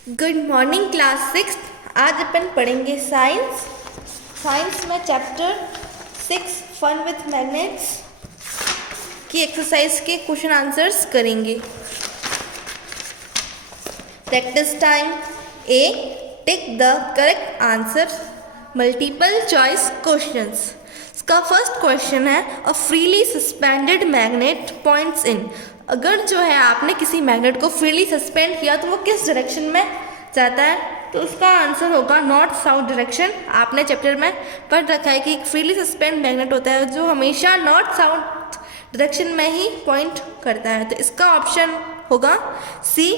Good morning class 6। आज अपन पढ़ेंगे science में चैप्टर 6 फन विथ मैग्नेट्स की एक्सरसाइज के क्वेश्चन आंसर्स करेंगे। Practice time. A, tick the correct answer, multiple choice questions. इसका फर्स्ट क्वेश्चन है, a freely suspended magnet points in. अगर जो है आपने किसी मैग्नेट को फ्रीली सस्पेंड किया तो वो किस डायरेक्शन में जाता है, तो उसका आंसर होगा नॉर्थ साउथ डायरेक्शन। आपने चैप्टर में पढ़ रखा है कि एक फ्रीली सस्पेंड मैग्नेट होता है जो हमेशा नॉर्थ साउथ डायरेक्शन में ही पॉइंट करता है, तो इसका ऑप्शन होगा C.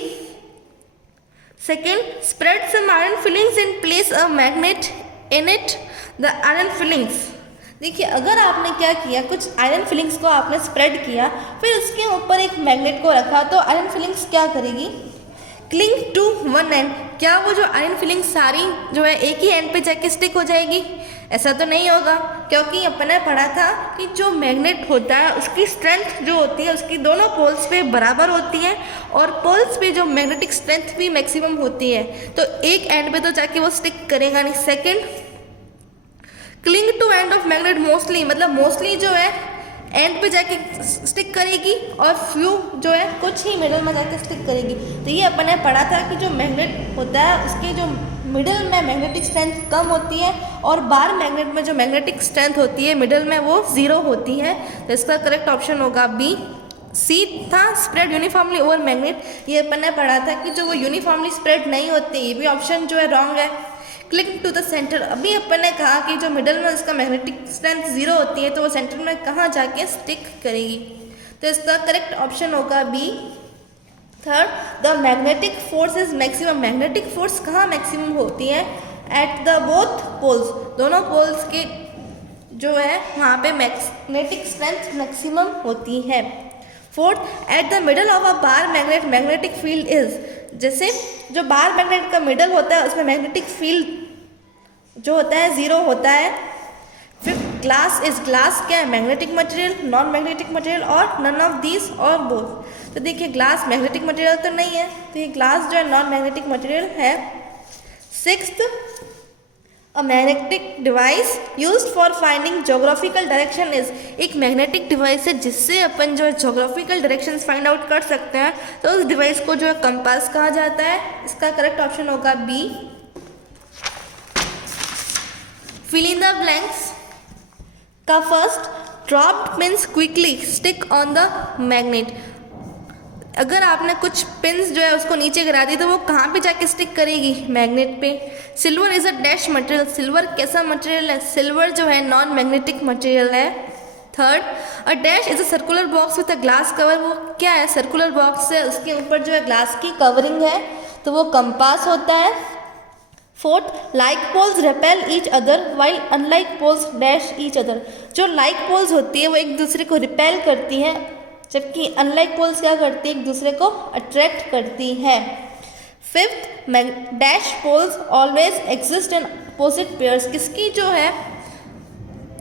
Second, spread some iron filings in place a magnet in it. The iron filings, देखिए अगर आपने क्या किया, कुछ आयरन फिलिंग्स को आपने स्प्रेड किया, फिर उसके ऊपर एक मैग्नेट को रखा, तो आयरन फिलिंग्स क्या करेगी, क्लिंग टू वन एंड। क्या वो जो आयरन फिलिंग्स सारी जो है एक ही एंड पे जाके स्टिक हो जाएगी? ऐसा तो नहीं होगा, क्योंकि अपन ने पढ़ा था कि जो मैग्नेट होता है उसकी स्ट्रेंथ जो होती है उसकी दोनों पोल्स पे बराबर होती है, और पोल्स पे जो मैग्नेटिक स्ट्रेंथ भी मैक्सिमम होती है, तो एक एंड पे तो जाके वो स्टिक करेगा नहीं। Second, cling to end of magnet mostly, मतलब मोस्टली जो है एंड पे जाके स्टिक करेगी, और फ्यू जो है कुछ ही मिडल में जाके स्टिक करेगी। तो ये अपन ने पढ़ा था कि जो मैग्नेट होता है उसके जो मिडल में मैग्नेटिक स्ट्रेंथ कम होती है, और बार मैग्नेट में जो मैग्नेटिक स्ट्रेंथ होती है मिडल में वो 0 होती है। तो इसका करेक्ट ऑप्शन होगा बी। सी था स्प्रेड यूनिफॉर्मली ओवर मैग्नेट, ये अपन ने पढ़ा था कि जो वो यूनिफॉर्मली स्प्रेड नहीं होती, ये भी ऑप्शन जो है रॉन्ग है। क्लिक टू द सेंटर, अभी अपन ने कहा कि जो मिडल में उसका मैग्नेटिक स्ट्रेंथ 0 होती है, तो वो सेंटर में कहाँ जाके स्टिक करेगी, तो इसका करेक्ट ऑप्शन होगा B. Third, the magnetic force is maximum. Magnetic force कहाँ मैक्सिमम होती है? एट द बोथ पोल्स, दोनों पोल्स के जो है वहाँ पे मैग्नेटिक स्ट्रेंथ मैक्सिमम होती है। Fourth, at the middle of a bar magnet magnetic field is. जैसे जो बार मैग्नेट का मिडल होता है उसमें मैग्नेटिक फील्ड जो होता है 0 होता है। फिर ग्लास इज, ग्लास क्या है? Magnetic material, non magnetic material, और नन ऑफ दीज और बोथ। तो देखिए ग्लास मैग्नेटिक मटेरियल तो नहीं है, तो ये ग्लास जो है नॉन मैग्नेटिक मटेरियल है। Sixth, a magnetic device used for finding geographical direction is. एक मैग्नेटिक डिवाइस है जिससे अपन जो है जोग्राफिकल डायरेक्शन फाइंड आउट कर सकते हैं, तो उस डिवाइस को जो है कंपास कहा जाता है। इसका करेक्ट ऑप्शन होगा B. Fill in the blanks का first, dropped pins quickly stick on the magnet. अगर आपने कुछ पिन्स जो है उसको नीचे गिरा दी तो वो कहाँ पे जाके स्टिक करेगी? मैग्नेट पे। Silver is a dash material, silver कैसा मटेरियल है? सिल्वर जो है नॉन मैग्नेटिक मटेरियल है। Third, a dash is a circular box with a glass cover. वो क्या है? सर्कुलर बॉक्स है, उसके ऊपर जो है ग्लास की कवरिंग है, तो वो कंपास होता है। Fourth, like poles repel each other while unlike poles dash each other. जो लाइक पोल्स होती है वो एक दूसरे को रिपेल करती हैं, जबकि अनलाइक पोल्स क्या करती है? एक दूसरे को अट्रैक्ट करती है। Fifth, dash poles always exist in opposite pairs. किसकी जो है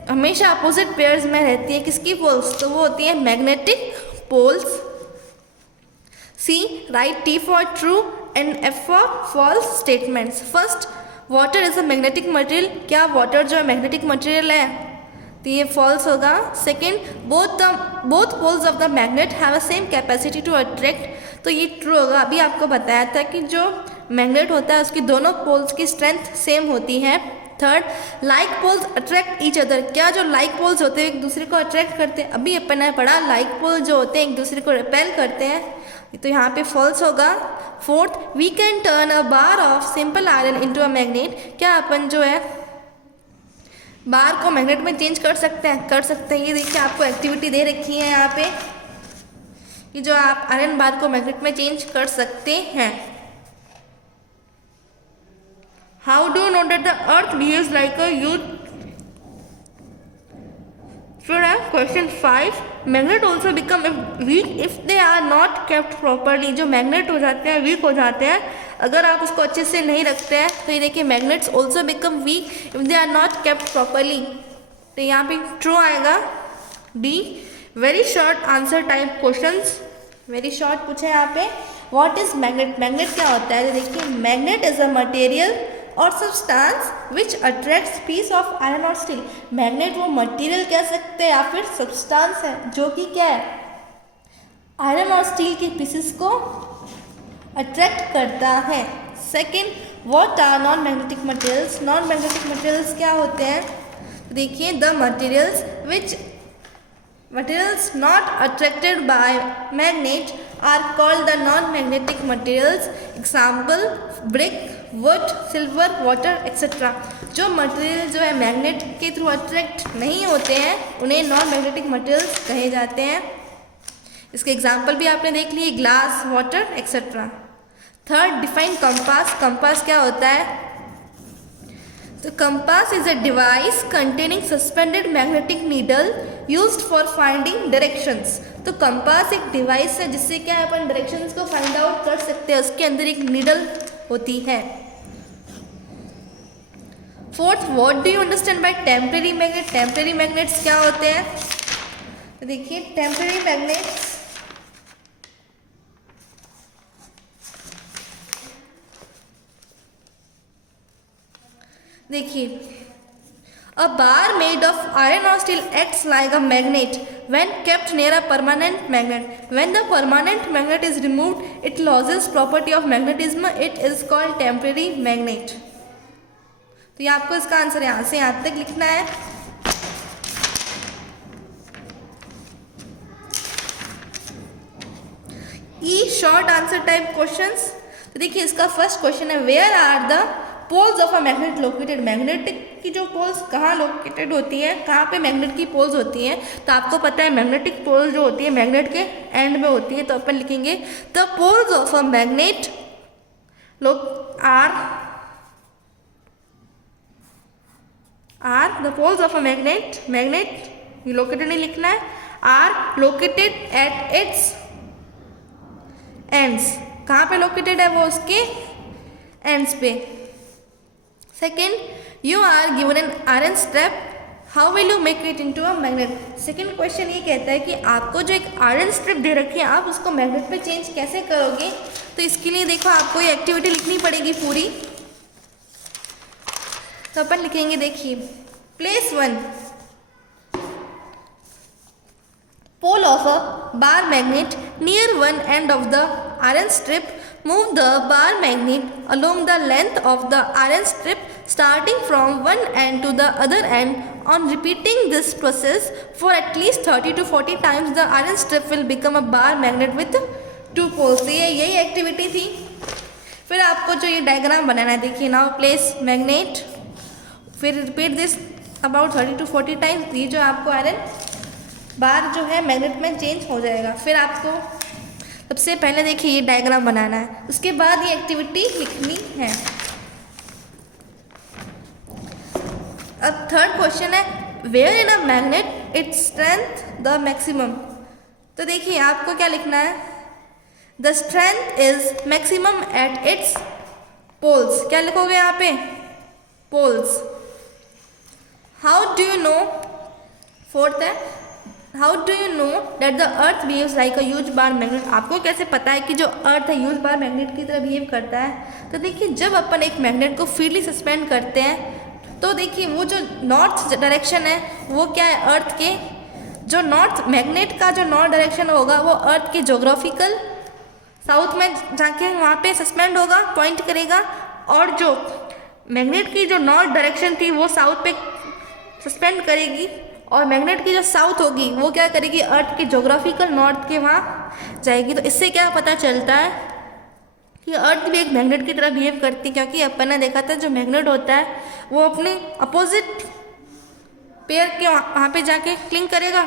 हमेशा अपोजिट पेयर्स में रहती है, किसकी पोल्स? तो वो होती है magnetic poles. C, write T for true and F for false statements. First, water is a magnetic material. क्या वाटर जो है मैग्नेटिक मटेरियल है? तो ये फॉल्स होगा। Second, both poles of the magnet have a same capacity to attract. तो ये true होगा। अभी आपको बताया था कि जो मैग्नेट होता है उसकी दोनों पोल्स की स्ट्रेंथ सेम होती है। Third, like poles attract each other. क्या जो लाइक पोल्स होते हैं एक दूसरे को अट्रैक्ट करते हैं? अभी अपन ने पढ़ा लाइक पोल जो होते हैं एक दूसरे को रिपेल करते हैं, तो यहाँ पे फॉल्स होगा। Fourth, we can turn a bar of simple iron into a magnet. क्या अपन जो है बार को मैग्नेट में चेंज कर सकते हैं? कर सकते हैं। ये देखिए आपको एक्टिविटी दे रखी है यहाँ पे कि जो आप आयरन बार को मैग्नेट में चेंज कर सकते हैं। How do know that the earth behaves like a youth? फिर है question 5, magnet also become weak if they are not kept properly. जो मैग्नेट हो जाते हैं वीक हो जाते हैं अगर आप उसको अच्छे से नहीं रखते हैं। तो ये देखिए magnets also become weak if they are not kept properly, तो यहाँ पे ट्रू आएगा D. Very short answer type questions, very short पूछे यहाँ पे। What is magnet? मैग्नेट क्या होता है? देखिए, मैग्नेट इज अ मटेरियल और substance which attracts piece of iron और स्टील। मैग्नेट वो मटेरियल कह सकते हैं या फिर सब्सटेंस है जो कि क्या है, आयरन और स्टील के पीसेस को अट्रैक्ट करता है। Second, what are non magnetic materials? Non magnetic materials क्या होते हैं? देखिए, the materials not attracted by magnet are called the non-magnetic materials. Example, brick, wood, silver, water, etc. जो मटेरियल जो है मैग्नेट के थ्रू अट्रैक्ट नहीं होते हैं उन्हें नॉन मैग्नेटिक मटेरियल्स कहे जाते हैं। इसके एग्जाम्पल भी आपने देख लिए, glass, water, etcetera. Third, define compass. Compass क्या होता है? तो compass is a device containing suspended magnetic needle used for finding directions. तो कंपास एक डिवाइस है जिससे क्या है अपन डायरेक्शंस को फाइंड आउट कर सकते हैं, उसके अंदर एक नीडल होती है। Fourth, what do you understand by temporary magnet? Temporary magnets क्या होते हैं? तो देखिए, टेम्परेरी मैग्नेट्स देखिए, a bar made of iron or steel acts like a magnet when kept near a permanent magnet. When the permanent magnet is removed, it loses property of magnetism. It is called temporary magnet. तो ये आपको इसका answer यहाँ से यहाँ तक लिखना है। E short answer type questions. तो देखिए, इसका फर्स्ट क्वेश्चन है, where are the poles of a magnet located? Magnetic की जो पोल्स कहाँ लोकेटेड होती है, कहाँ पे मैग्नेट की पोल्स होती हैं? तो आपको पता है मैग्नेटिक पोल जो होती है मैग्नेट के एंड में होती है। तो अपन लिखेंगे the poles of a magnet are the poles of a magnet located नहीं लिखना है, are located at its ends. कहाँ पे लोकेटेड है वो? उसके एंड्स पे। Second, you are given an iron strap, how will you make it into a magnet? Second question ये कहता है कि आपको जो एक आयरन स्ट्रिप दे रखी है आप उसको मैग्नेट पे चेंज कैसे करोगे? तो इसके लिए देखो, आपको ये एक्टिविटी लिखनी पड़ेगी पूरी। तो अपन लिखेंगे, देखिए, place 1 pole of a bar magnet near one end of the iron strip. Move the bar magnet along the length of the iron strip starting from one end to the other end. On repeating this process for at least 30 to 40 times, the iron strip will become a bar magnet with 2 poles. ये यही activity थी। फिर आपको जो ये diagram बनाना है, देखिए, now place magnet, फिर repeat this about 30 to 40 times. ये जो आपको आयरन बार जो है मैग्नेट में चेंज हो जाएगा। फिर आपको सबसे पहले देखिए ये डायग्राम बनाना है, उसके बाद ये एक्टिविटी लिखनी है। अब थर्ड क्वेश्चन है, where in a magnet its strength the maximum? तो देखिए, आपको क्या लिखना है, the strength is maximum at its poles. क्या लिखोगे यहाँ पे? Poles. How do you know? Fourth है, how do you know that the earth behaves like a huge bar magnet? आपको कैसे पता है कि जो अर्थ है ह्यूज बार मैग्नेट की तरह बिहेव करता है? तो देखिए, जब अपन एक मैग्नेट को फ्रीली सस्पेंड करते हैं तो देखिए वो जो नॉर्थ डायरेक्शन है वो क्या है, अर्थ के जो नॉर्थ मैग्नेट का जो नॉर्थ डायरेक्शन होगा वो अर्थ के जोग्राफिकल साउथ में जाके वहाँ पे सस्पेंड होगा, पॉइंट करेगा। और जो मैग्नेट की जो नॉर्थ डायरेक्शन थी वो साउथ पे सस्पेंड करेगी, और मैग्नेट की जो साउथ होगी वो क्या करेगी, अर्थ के जोग्राफिकल नॉर्थ के वहाँ जाएगी। तो इससे क्या पता चलता है कि अर्थ भी एक मैग्नेट की तरह बिहेव करती है, क्योंकि अपन ने देखा था जो मैग्नेट होता है वो अपने अपोजिट पेयर के वहाँ पे जाके क्लिंग करेगा,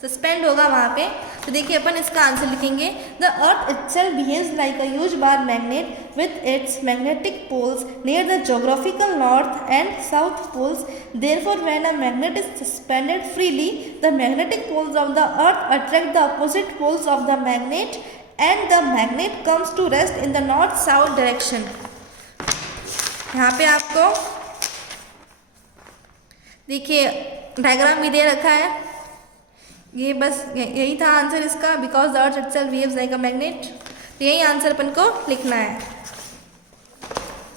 सस्पेंड होगा वहाँ पे। तो देखिए अपन इसका आंसर लिखेंगे, the earth itself behaves like a huge bar magnet with its magnetic poles near the geographical north and south poles. Therefore when a magnet is suspended freely, the magnetic poles of the earth attract the opposite poles of the magnet and the magnet comes to rest in the north south direction. यहाँ पे आपको देखिए diagram भी दे रखा है, ये बस यही था आंसर इसका, because the earth itself behaves like a magnet. तो यही आंसर अपन को लिखना है,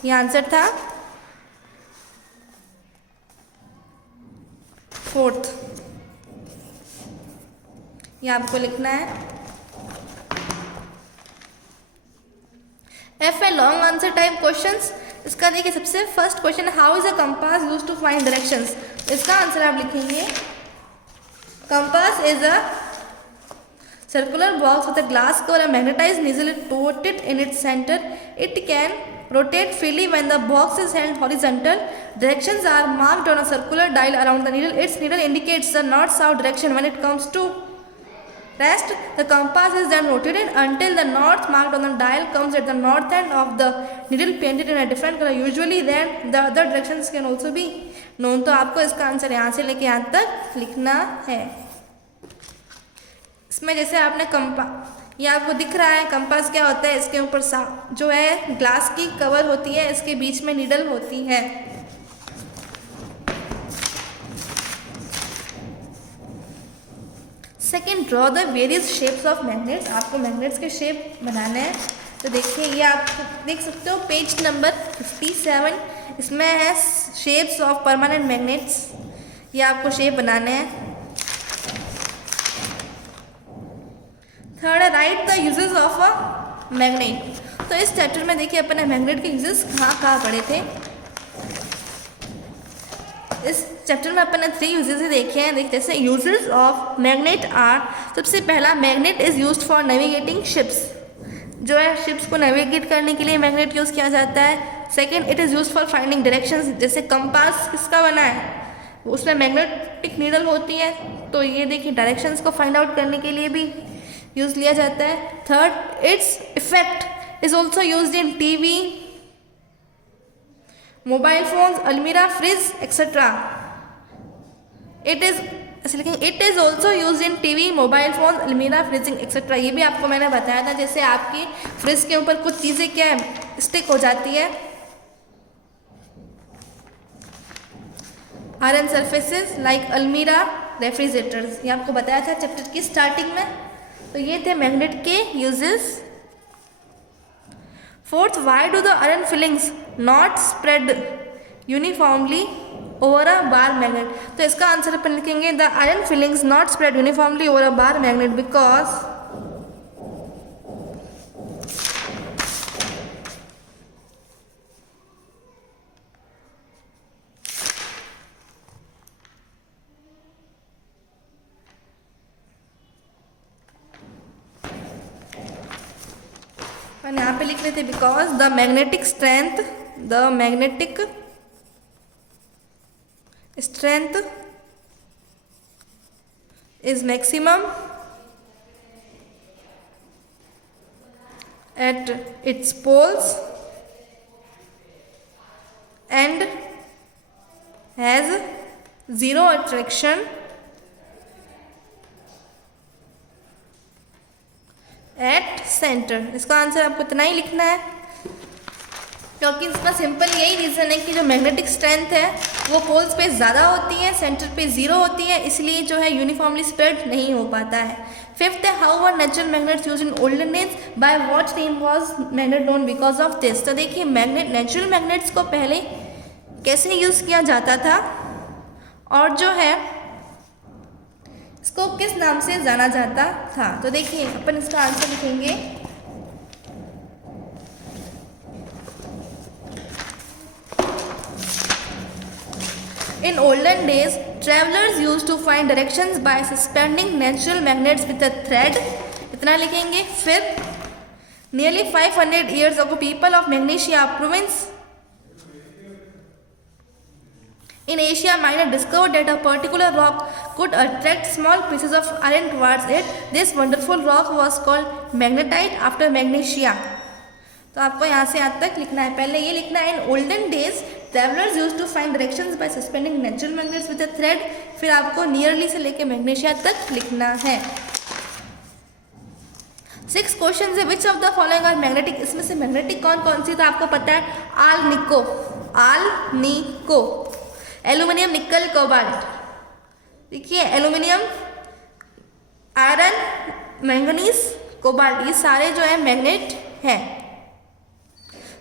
ये आंसर था फोर्थ, ये आपको लिखना है। F a long answer type questions, इसका देखिए सबसे first question, how is a compass used to find directions. इसका आंसर आप लिखेंगे, compass is a circular box with a glass cover and magnetized needle rotated in its center. It can rotate freely when the box is held horizontal. Directions are marked on a circular dial around the needle. Its needle indicates the north-south direction. When it comes to rest, the compass is then rotated until the north marked on the dial comes at the north end of the needle painted in a different color. Usually then the other directions can also be known. तो आपको इसका answer यहाँ से लेके यहाँ तक लिखना है। इसमें जैसे आपने ये आपको दिख रहा है कंपास क्या होता है, इसके ऊपर जो है ग्लास की कवर होती है, इसके बीच में नीडल होती है। Second, draw the various shapes of magnets. आपको मैग्नेट्स के शेप बनाने हैं। तो देखिए ये आप देख सकते हो पेज नंबर 57, इसमें है शेप्स ऑफ परमानेंट मैग्नेट्स। ये आपको शेप बनाने हैं। थर्ड है right the uses of a magnet. तो इस चैप्टर में देखिए अपन ने मैग्नेट के यूजेस कहाँ पढ़े थे। इस चैप्टर में अपन ने 3 यूजेस ही देखे हैं। देख जैसे यूजेस ऑफ मैग्नेट आर, सबसे पहला magnet is used for navigating ships. जो है शिप्स को नेविगेट करने के लिए मैग्नेट यूज़ किया जाता है। Second, it is used for finding directions. जैसे कंपास किसका बना है, उसमें मैग्नेटिक नीडल होती है, तो ये देखिए डायरेक्शंस को फाइंड आउट करने के लिए भी यूज लिया जाता है। Third, its effect is also use in TV, mobile phones, अलमीरा, fridge etcetera. It is also use in TV, mobile phone, अलमीरा, फ्रिजिंग एक्सेट्रा। ये भी आपको मैंने बताया था, जैसे आपकी फ्रिज के ऊपर कुछ चीज़ें क्या है स्टिक हो जाती है, आयरन सरफेसेस लाइक अलमीरा, रेफ्रिजरेटर्स। ये आपको बताया था चैप्टर की स्टार्टिंग में। तो ये थे मैग्नेट के uses. Fourth, why do the iron filings not spread uniformly over a bar magnet. तो इसका आंसर अपन लिखेंगे the iron filings not spread uniformly over a bar magnet because मैंने यहाँ पे लिख रहे थे because the magnetic strength is maximum at its poles and has zero attraction at centre. इसका आंसर आपको इतना ही लिखना है, क्योंकि इसका सिंपल यही रीज़न है कि जो मैग्नेटिक स्ट्रेंथ है वो पोल्स पे ज़्यादा होती है, सेंटर पे 0 होती है, इसलिए जो है यूनिफॉर्मली स्प्रेड नहीं हो पाता है। फिफ्थ है how were natural magnets use in olden days, by what name was magnet known because of this. तो देखिए नेचुरल मैग्नेट्स को पहले कैसे यूज़ किया जाता था और जो है इसको किस नाम से जाना जाता था। तो देखिए अपन इसका आंसर लिखेंगे in olden days travellers use to find directions by suspending natural magnets with a thread. इतना लिखेंगे। फिर nearly 500 years ago people of Magnesia province in Asia Minor discovered that a particular rock could attract small pieces of iron towards it. This wonderful rock was called magnetite after Magnesia. तो आपको यहाँ से यहाँ तक लिखना है। पहले ये लिखना है in olden days travellers use to find directions by suspending natural magnets with a thread. फिर आपको नियरली से लेके मैग्नेशिया तक लिखना है। 6 क्वेश्चन है which of the following are magnetic. इसमें से मैग्नेटिक कौन कौन सी, तो आपको पता है आल निको, एल्यूमिनियम, निकल, कोबाल्ट। देखिए एल्यूमिनियम आयरन, मैंगनीज, कोबाल्ट, ये सारे जो है मैग्नेट हैं।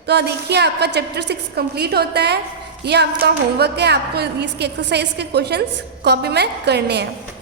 तो देखिए आपका चैप्टर 6 कंप्लीट होता है। ये आपका होमवर्क है, आपको इसके एक्सरसाइज के क्वेश्चंस कॉपी में करने हैं।